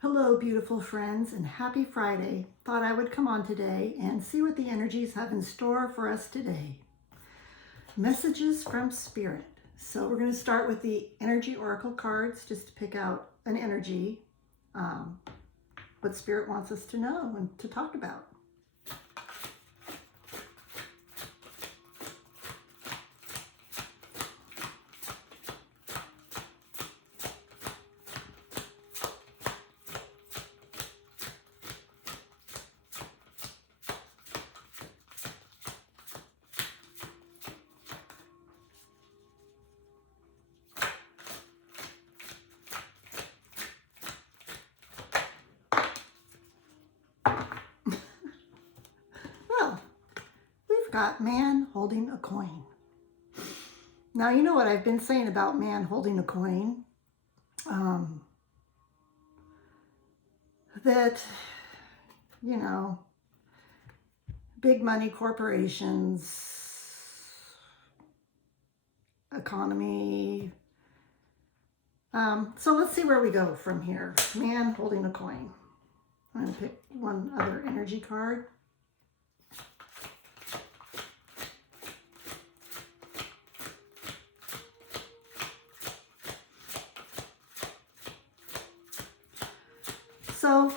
Hello, beautiful friends, and happy Friday. Thought I would come on today and see what the energies have in store for us today. Messages from Spirit. So, we're going to start with the energy oracle cards just to pick out an energy, what Spirit wants us to know and to talk about. Well, we've got man holding a coin. Now, you know what I've been saying about man holding a coin? That, you know, big money corporations, economy. So let's see where we go from here. Man holding a coin. I'm going to pick one other energy card. So,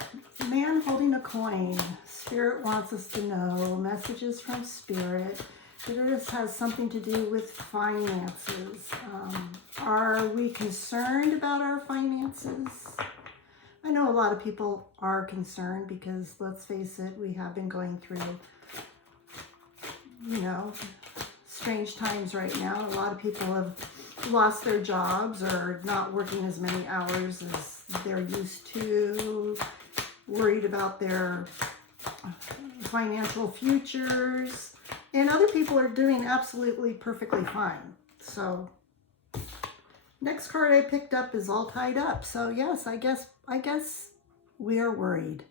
man holding a coin. Spirit wants us to know messages from Spirit. This has something to do with finances. Are we concerned about our finances? I know a lot of people are concerned because, let's face it, we have been going through, strange times right now. A lot of people have lost their jobs or not working as many hours as they're used to, worried about their financial futures, and other people are doing absolutely perfectly fine. So next card I picked up is all tied up. So yes, I guess we are worried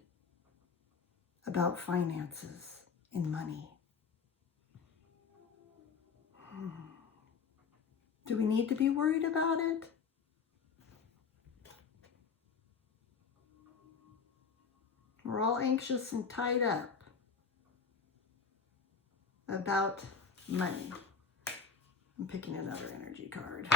about finances and money. Do we need to be worried about it? We're all anxious and tied up about money. I'm picking another energy card.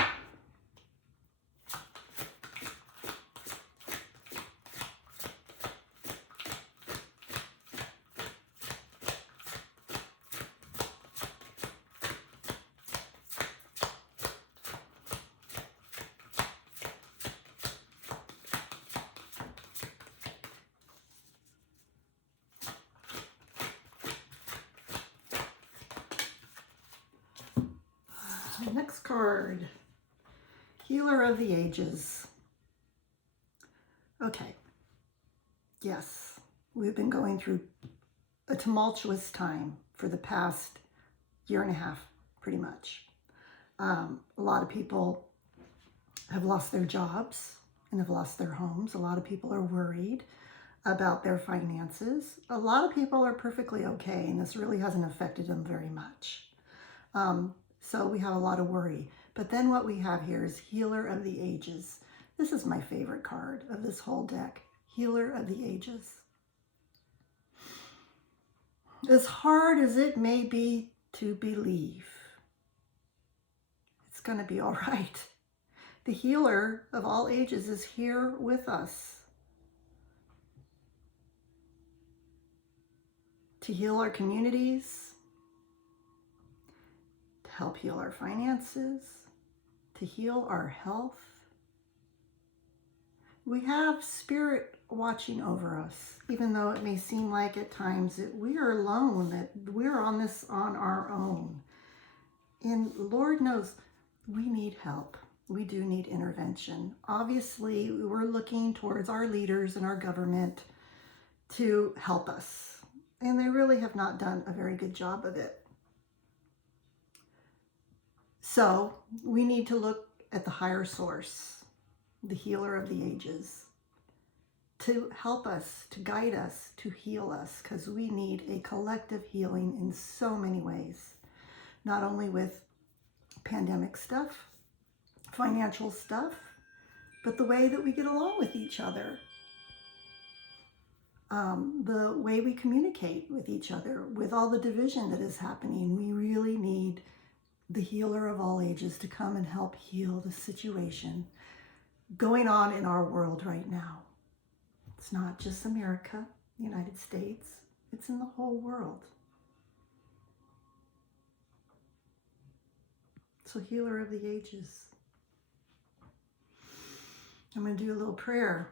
Next card, Healer of the Ages. Okay, yes, we've been going through a tumultuous time for the past year and a half, pretty much. A lot of people have lost their jobs and have lost their homes. A lot of people are worried about their finances. A lot of people are perfectly okay, and this really hasn't affected them very much. So we have a lot of worry. But then what we have here is Healer of the Ages. This is my favorite card of this whole deck. Healer of the Ages. As hard as it may be to believe, it's going to be all right. The healer of all ages is here with us to heal our communities, to help heal our finances, to heal our health. We have Spirit watching over us, even though it may seem like at times that we are alone, that we're on this on our own. And Lord knows we need help. We do need intervention. Obviously, we're looking towards our leaders and our government to help us. And they really have not done a very good job of it. So we need to look at the higher source, the healer of the ages, to help us, to guide us, to heal us, because we need a collective healing in so many ways, not only with pandemic stuff, financial stuff, but the way that we get along with each other. the way we communicate with each other, with all the division that is happening. We really need the healer of all ages to come and help heal the situation going on in our world right now. It's not just America, the United States, it's in the whole world. So, healer of the ages. I'm going to do a little prayer.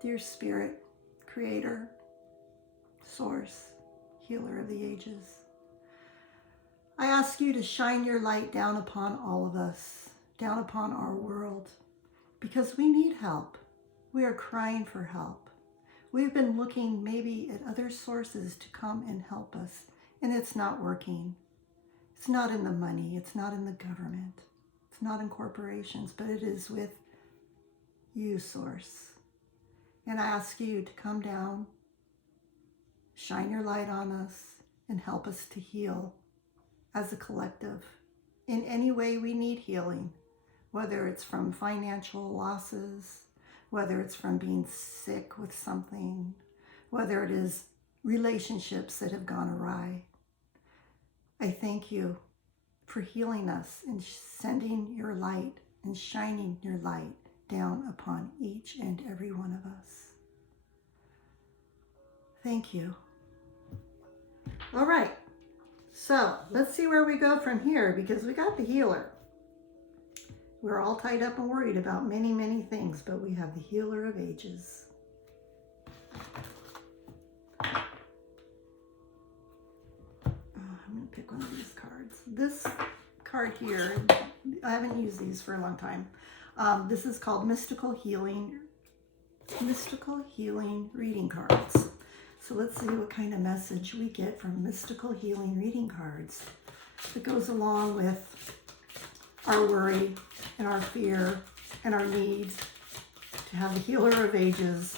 Dear Spirit, Creator, Source, Healer of the ages, I ask you to shine your light down upon all of us, down upon our world, because we need help. We are crying for help. We've been looking maybe at other sources to come and help us, and it's not working. It's not in the money. It's not in the government. It's not in corporations, but it is with you, Source. And I ask you to come down, shine your light on us, and help us to heal as a collective in any way we need healing, whether it's from financial losses, whether it's from being sick with something, whether it is relationships that have gone awry. I thank you for healing us and sending your light and shining your light down upon each and every one of us. Thank you. All right, so let's see where we go from here, because we got the healer. We're all tied up and worried about many, many things, but we have the healer of ages. I'm going to pick one of these cards. This card here, I haven't used these for a long time. This is called Mystical Healing Reading Cards. So let's see what kind of message we get from Mystical Healing Reading Cards that goes along with our worry and our fear and our needs to have the healer of ages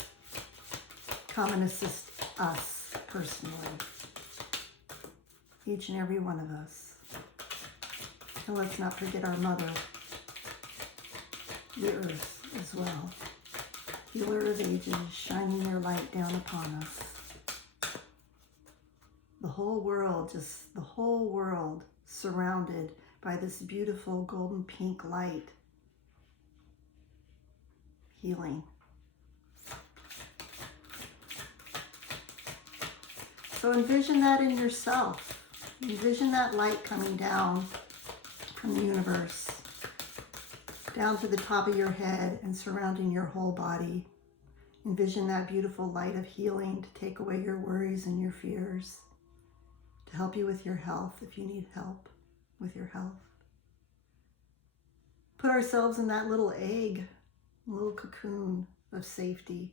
come and assist us personally, each and every one of us. And let's not forget our mother, the earth as well. Healer of ages, shining your light down upon us. The whole world surrounded by this beautiful golden pink light. Healing. So envision that in yourself. Envision that light coming down from the universe, down to the top of your head and surrounding your whole body. Envision that beautiful light of healing to take away your worries and your fears, to help you with your health if you need help with your health. Put ourselves in that little egg, little cocoon of safety.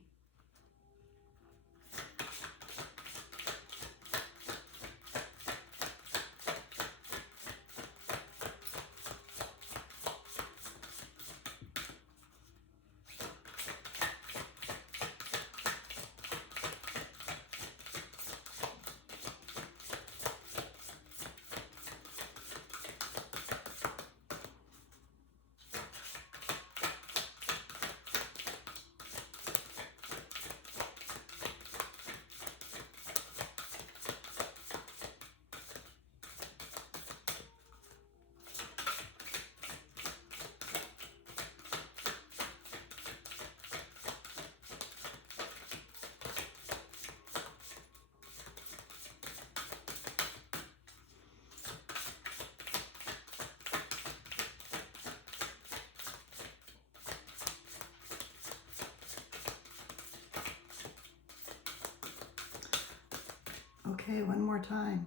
Okay, one more time.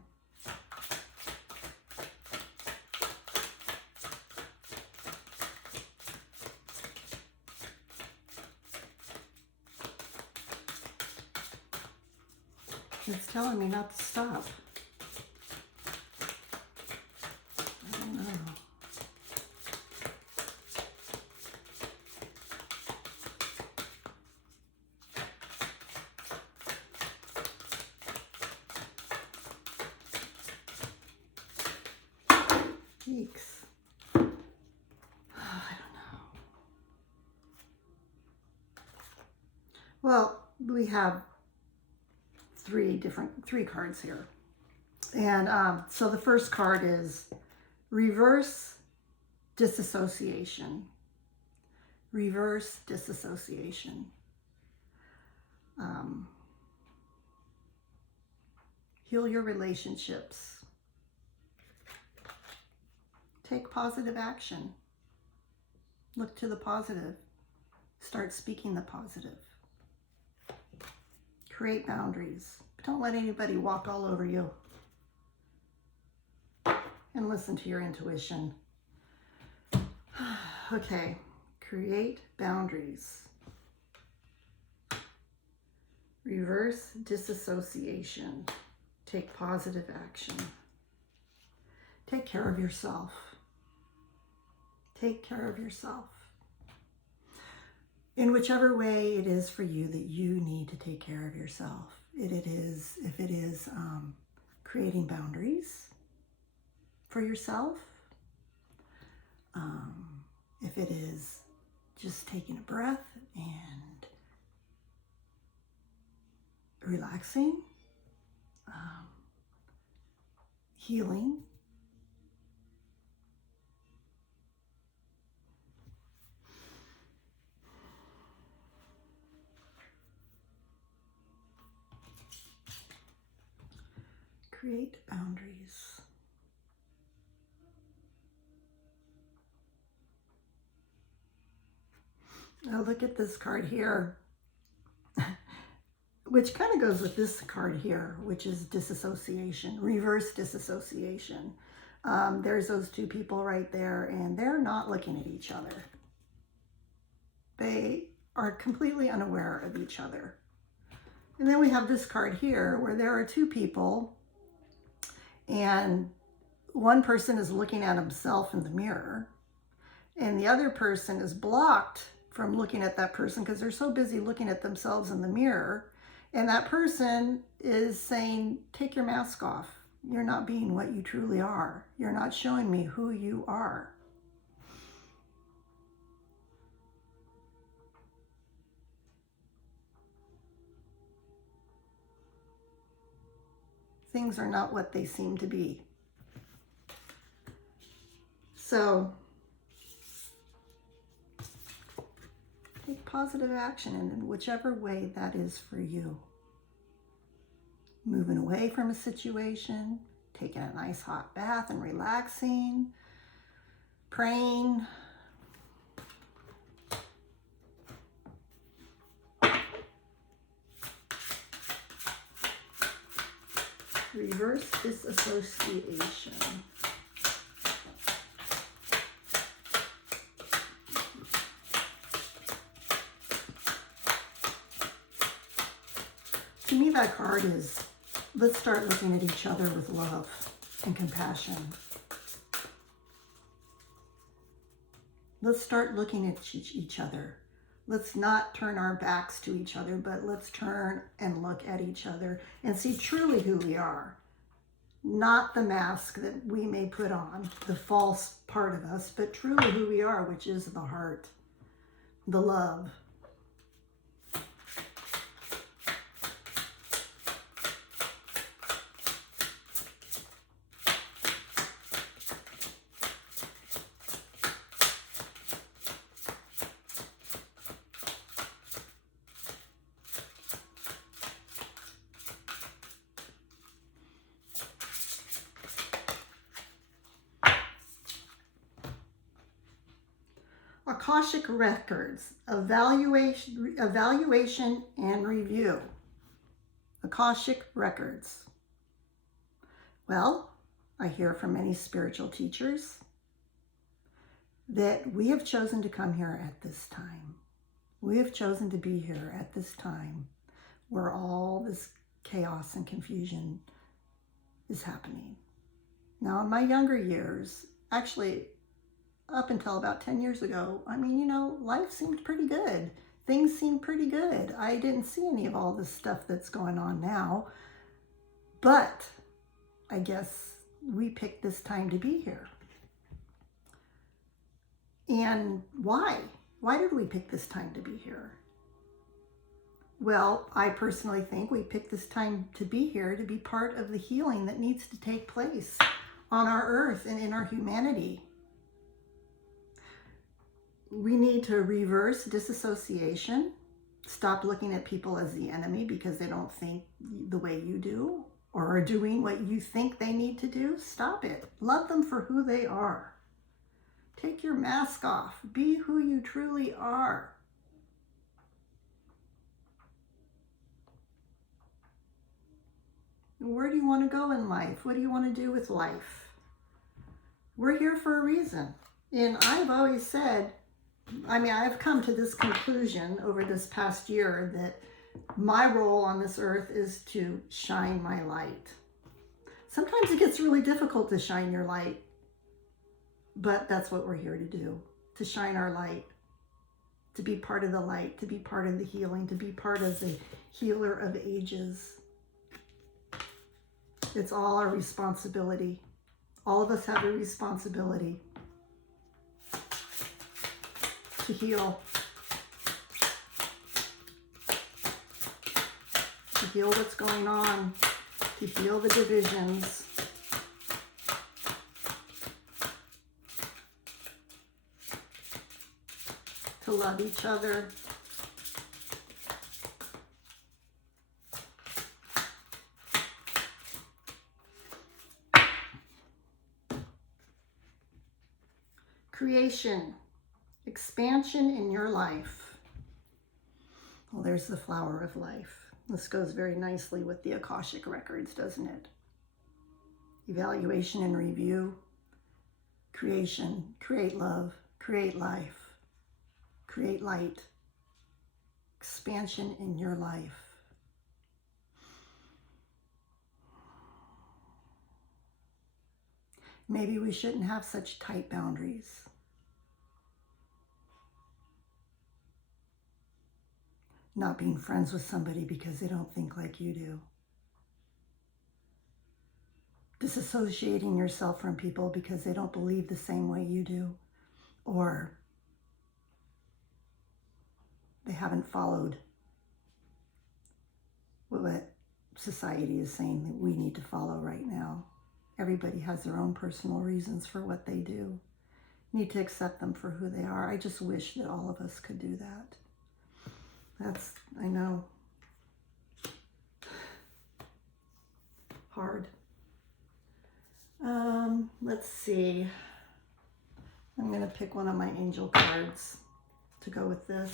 It's telling me not to stop. I don't know. Yeeks. I don't know. Well, we have three cards here. And so the first card is reverse disassociation. Reverse disassociation. Heal your relationships. Take positive action. Look to the positive. Start speaking the positive. Create boundaries. Don't let anybody walk all over you. And listen to your intuition. Okay, create boundaries. Reverse disassociation. Take positive action. Take care of yourself. Take care of yourself. In whichever way it is for you that you need to take care of yourself. If it is creating boundaries for yourself, if it is just taking a breath and relaxing, healing, create boundaries. Now look at this card here, which kind of goes with this card here, which is disassociation, reverse disassociation. There's those two people right there, and they're not looking at each other. They are completely unaware of each other. And then we have this card here where there are two people, and one person is looking at himself in the mirror, and the other person is blocked from looking at that person because they're so busy looking at themselves in the mirror. And that person is saying, take your mask off. You're not being what you truly are. You're not showing me who you are. Things are not what they seem to be. So take positive action in whichever way that is for you. Moving away from a situation, taking a nice hot bath and relaxing, praying. Reverse disassociation. To me, that card is, let's start looking at each other with love and compassion. Let's start looking at each other. Let's not turn our backs to each other, but let's turn and look at each other and see truly who we are. Not the mask that we may put on, the false part of us, but truly who we are, which is the heart, the love. Akashic Records, evaluation and review. Akashic Records. Well, I hear from many spiritual teachers that we have chosen to come here at this time. We have chosen to be here at this time where all this chaos and confusion is happening. Now, in my younger years, actually, up until about 10 years ago, I mean, life seemed pretty good. Things seemed pretty good. I didn't see any of all this stuff that's going on now. But I guess we picked this time to be here. And why? Why did we pick this time to be here? Well, I personally think we picked this time to be here to be part of the healing that needs to take place on our earth and in our humanity. We need to reverse disassociation. Stop looking at people as the enemy because they don't think the way you do or are doing what you think they need to do. Stop it. Love them for who they are. Take your mask off. Be who you truly are. Where do you want to go in life? What do you want to do with life? We're here for a reason. And I've always said, I've come to this conclusion over this past year that my role on this earth is to shine my light. Sometimes it gets really difficult to shine your light, but that's what we're here to do, to shine our light, to be part of the light, to be part of the healing, to be part of the healer of ages. It's all our responsibility. All of us have a responsibility to heal. To heal what's going on. To heal the divisions. To love each other. Creation, expansion in your life. Well, there's the flower of life. This goes very nicely with the Akashic records, doesn't it? Evaluation and review. Creation, create love, create life, create light. Expansion in your life. Maybe we shouldn't have such tight boundaries. Not being friends with somebody because they don't think like you do. Disassociating yourself from people because they don't believe the same way you do. Or they haven't followed what society is saying that we need to follow right now. Everybody has their own personal reasons for what they do. Need to accept them for who they are. I just wish that all of us could do that. I know, hard. Let's see. I'm going to pick one of my angel cards to go with this.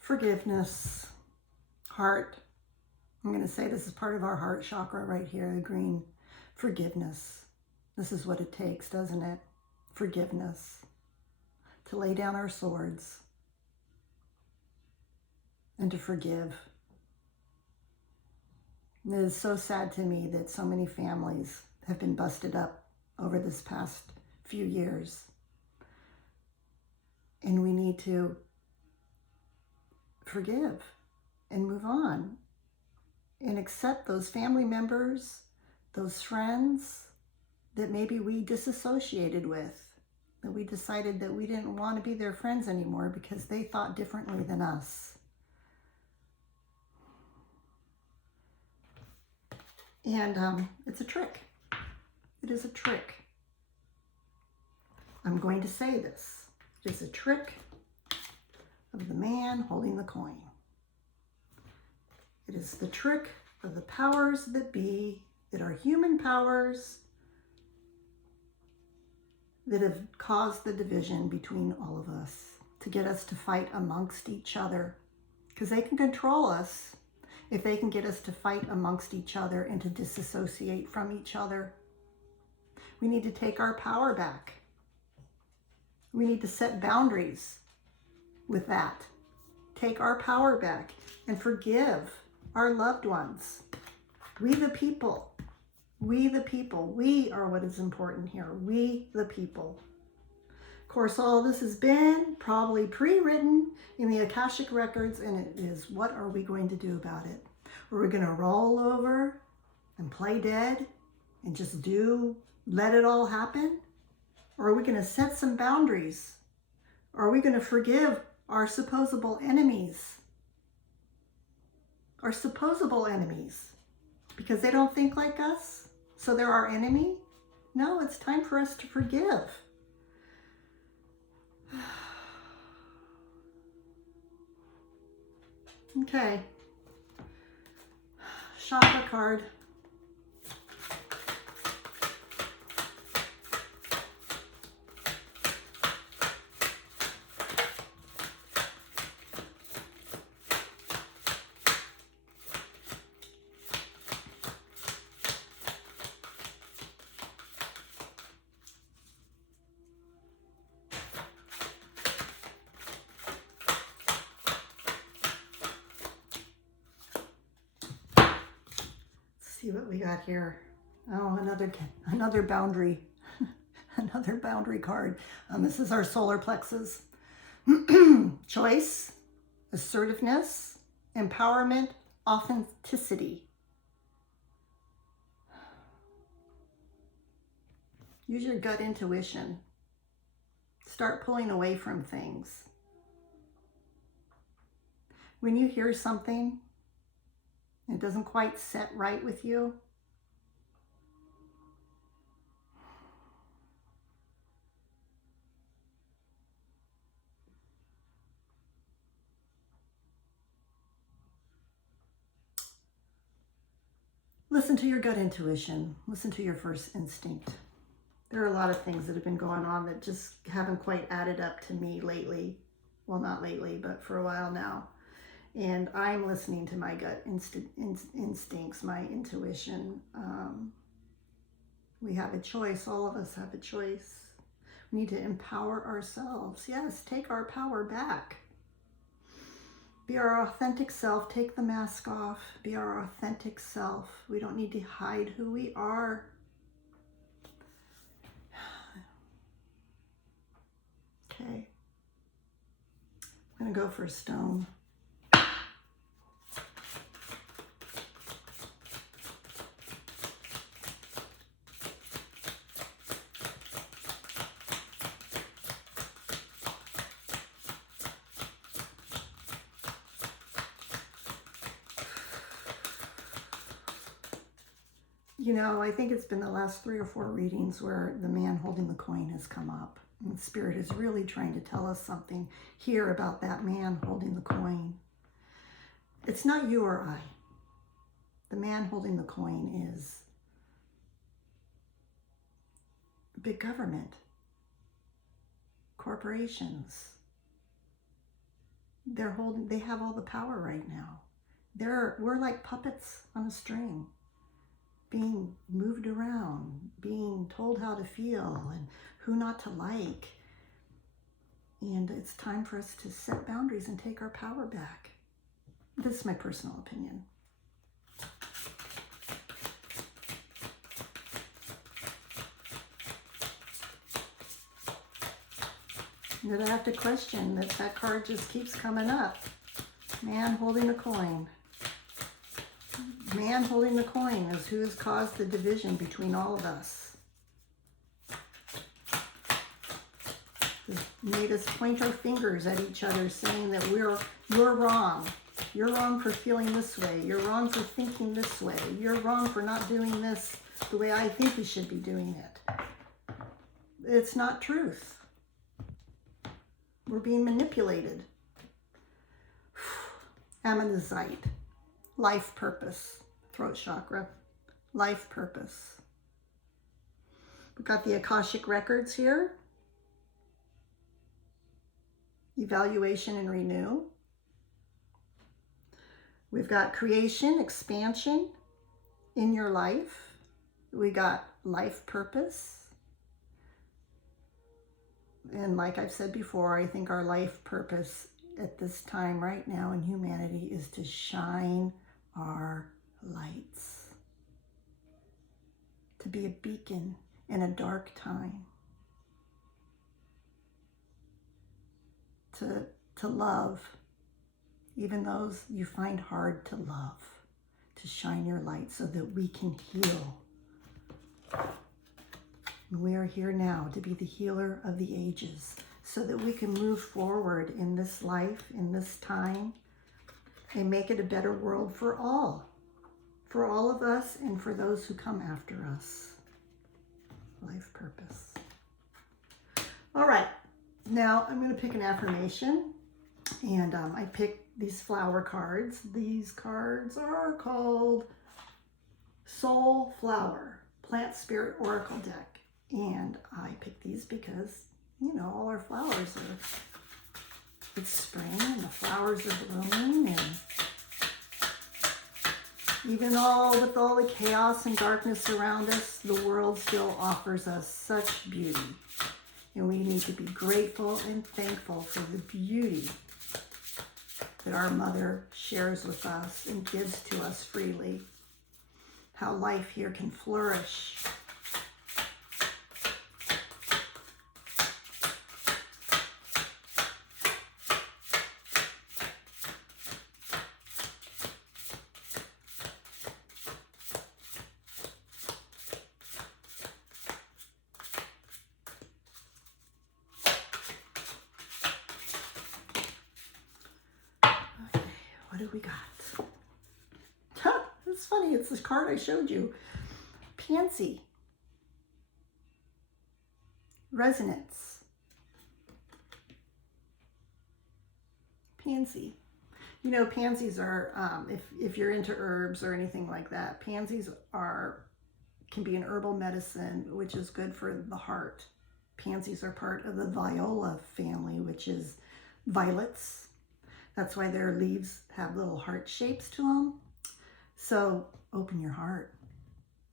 Forgiveness, heart. I'm going to say this is part of our heart chakra right here, the green. Forgiveness. This is what it takes, doesn't it? Forgiveness. To lay down our swords and to forgive. It is so sad to me that so many families have been busted up over this past few years. And we need to forgive and move on and accept those family members, those friends that maybe we disassociated with, that we decided that we didn't want to be their friends anymore because they thought differently than us. And it's a trick. It is a trick. I'm going to say this. It is a trick of the man holding the coin. It is the trick of the powers that be, that are human powers, that have caused the division between all of us, to get us to fight amongst each other. Because they can control us. if they can get us to fight amongst each other and to disassociate from each other. We need to take our power back. We need to set boundaries with that. Take our power back and forgive our loved ones. We the people. We the people. We are what is important here. We the people. Of course, all this has been probably pre-written in the Akashic Records, and it is, what are we going to do about it? Are we going to roll over and play dead and just let it all happen? Or are we going to set some boundaries? Or are we going to forgive our supposable enemies? Our supposable enemies. Because they don't think like us? So they're our enemy? No, it's time for us to forgive. Okay. Chakra card. See what we got here. Oh, another boundary. Another boundary card. This is our solar plexus. Choice, assertiveness, empowerment, authenticity. Use your gut intuition. Start pulling away from things. When you hear something, it doesn't quite set right with you, listen to your gut intuition. Listen to your first instinct. There are a lot of things that have been going on that just haven't quite added up to me lately. Well, not lately, but for a while now. And I'm listening to my gut instincts, my intuition. We have a choice. All of us have a choice. We need to empower ourselves. Yes, take our power back. Be our authentic self. Take the mask off. Be our authentic self. We don't need to hide who we are. Okay. I'm going to go for a stone. You know, I think it's been the last 3 or 4 readings where the man holding the coin has come up. And Spirit is really trying to tell us something here about that man holding the coin. It's not you or I. The man holding the coin is big government, corporations. They have all the power right now. We're like puppets on a string, being moved around, being told how to feel and who not to like. And it's time for us to set boundaries and take our power back. This is my personal opinion. That I have to question that card just keeps coming up. Man holding a coin. Man holding the coin is who has caused the division between all of us. Has made us point our fingers at each other saying that you're wrong. You're wrong for feeling this way. You're wrong for thinking this way. You're wrong for not doing this the way I think you should be doing it. It's not truth. We're being manipulated. Ammonite. Life purpose. Throat chakra. Life purpose. We've got the Akashic Records here. Evaluation and renew. We've got creation, expansion in your life. We got life purpose. And like I've said before, I think our life purpose at this time right now in humanity is to shine our lights, to be a beacon in a dark time, to love even those you find hard to love, to shine your light so that we can heal. And we are here now to be the healer of the ages so that we can move forward in this life, in this time, and make it a better world for all of us and for those who come after us. Life purpose. All right, now I'm going to pick an affirmation, and I picked these flower cards. These cards are called Soul Flower Plant Spirit Oracle Deck, and I picked these because, you know, all our flowers it's spring and the flowers are blooming, and even with all the chaos and darkness around us, the world still offers us such beauty. And we need to be grateful and thankful for the beauty that our Mother shares with us and gives to us freely. How life here can flourish. What do we got? It's funny, it's this card I showed you. Pansy. Resonance. Pansy. You know, pansies are, if you're into herbs or anything like that, pansies can be an herbal medicine, which is good for the heart. Pansies are part of the viola family, which is violets. That's why their leaves have little heart shapes to them. So open your heart.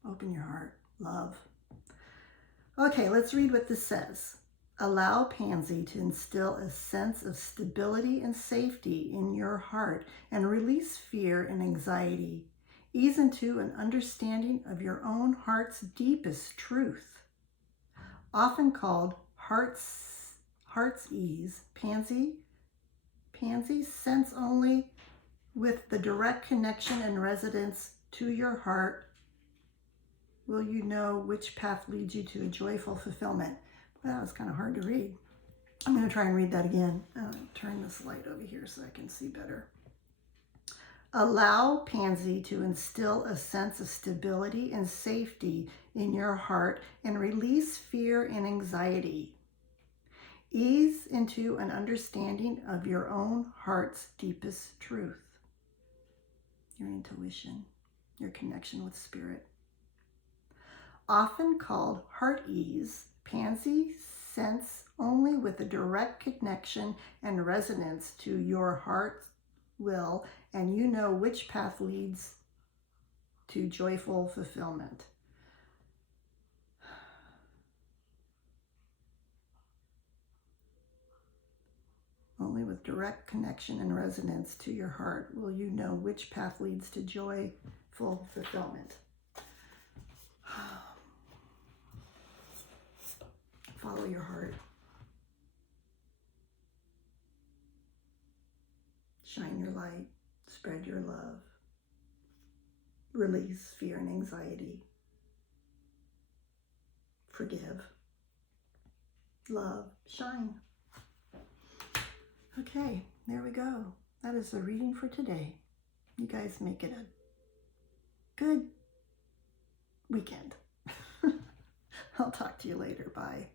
Open your heart. Love. Okay, let's read what this says. Allow Pansy to instill a sense of stability and safety in your heart and release fear and anxiety. Ease into an understanding of your own heart's deepest truth. Often called heart's ease, Pansy sense only with the direct connection and resonance to your heart will you know which path leads you to a joyful fulfillment. Well, that was kind of hard to read. I'm going to try and read that again. Turn this light over here so I can see better. Allow Pansy to instill a sense of stability and safety in your heart and release fear and anxiety. Ease into an understanding of your own heart's deepest truth. Your intuition, your connection with spirit. Often called heart ease, Pansy sense only with a direct connection and resonance to your heart's will, and you know which path leads to joyful fulfillment. Only with direct connection and resonance to your heart will you know which path leads to joyful fulfillment. Follow your heart. Shine your light. Spread your love. Release fear and anxiety. Forgive. Love. Shine. Okay, there we go. That is the reading for today. You guys make it a good weekend. I'll talk to you later. Bye.